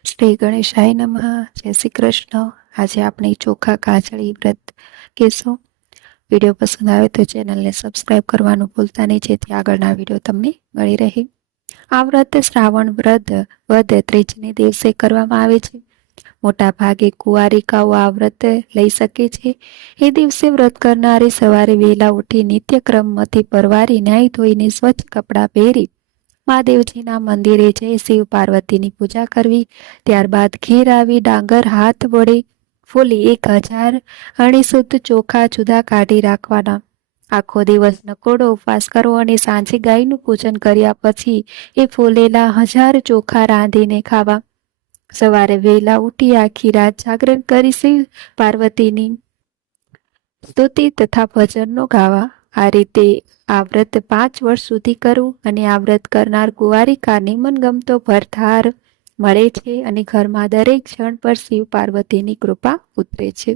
શ્રી ગણેશાય નમઃ. જય શ્રી કૃષ્ણ. આજે આપણે ચોખા કાચળી વ્રત કહેશું વીડિયો પસંદ આવે તો ચેનલને સબસ્ક્રાઇબ કરવાનું ભૂલતા નહીં, જેથી આગળના વીડિયો તમને મળી રહે. આ વ્રત શ્રાવણ વ્રત વધ ત્રીજને દિવસે કરવામાં આવે છે. મોટા ભાગે કુંવારિકાઓ આ વ્રત લઈ શકે છે. એ દિવસે વ્રત કરનારી સવારે વહેલા ઉઠી નિત્યક્રમમાંથી પરવારી નાઈ ધોઈને સ્વચ્છ કપડાં પહેરી મહાદેવજીના મંદિરે જઈ શિવ પાર્વતીની પૂજા કરવી. ત્યારબાદ ઘેર આવી ડાંગર હાથ વડે ફૂલી એક હજાર અણીશુદ્ધ ચોખા જુદા કાઢી રાખવાના. આખો દિવસ નકોડો ઉપવાસ કરવો અને સાંજે ગાયનું પૂજન કર્યા પછી એ ફૂલેલા હજાર ચોખા રાંધીને ખાવા. સવારે વહેલા ઉઠી આખી રાત જાગરણ કરી શિવ પાર્વતીની સ્તુતિ તથા ભજનનો ગાવા. આ રીતે આ વ્રત પાંચ વર્ષ સુધી કરવું અને આ વ્રત કરનાર કુંવારિકાને મનગમતો ભરથાર મળે છે અને ઘરમાં દરેક ક્ષણ પર શિવ પાર્વતીની કૃપા ઉતરે છે.